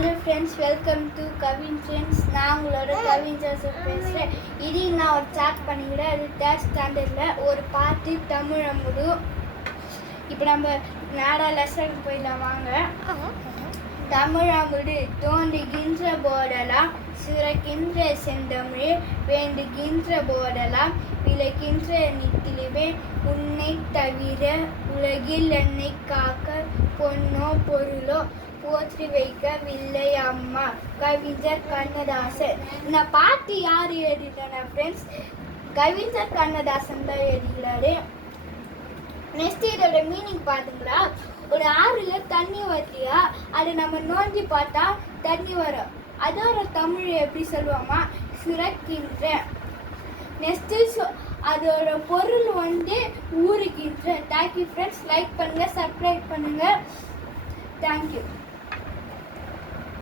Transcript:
Hello friends, welcome to Kavin friends. நான் உங்களோட Kavin Joseph பேசுகிறேன். இது நான் ஒரு சாட் பண்ணிக்கிறேன். அது தேர்ட் ஸ்டாண்டர்டில் ஒரு பாட்டு தமிழ் அமுது. இப்போ நம்ம நேரா லெசனுக்கு போயிடலாம் வாங்க. தமிழ் அமுது தோன்றுகின்ற போதெல்லாம் சுரக்கின்ற செந்தமிழ் வேண்டுகின்ற போதெல்லாம் விளைகின்ற நித்திலுவே உன்னை தவிர உலகில் என்னை காக்க பொன்னோ பொருளோ போற்றி வைக்கவில்லை அம்மா. கவிஞர் கண்ணதாசன். இந்த பாட்டு யார் எழுதிட்டானா ஃப்ரெண்ட்ஸ்? கவிஞர் கண்ணதாசன் தான் எழுதிக்கிறாரு. நெக்ஸ்ட் இதோட மீனிங் பாத்தீங்களா? ஒரு ஆறுல தண்ணி வரலையா, அதை நம்ம நோண்டி பார்த்தா தண்ணி வரும். அதோட தமிழ் எப்படி சொல்லுவாமா? சுரக்கின்ற. நெக்ஸ்ட் அதோட பொருள் ஊறுகின்ற. Thank you friends. லைக் பண்ணுங்க, சப்ஸ்கிரைப் பண்ணுங்க. தேங்க்யூ.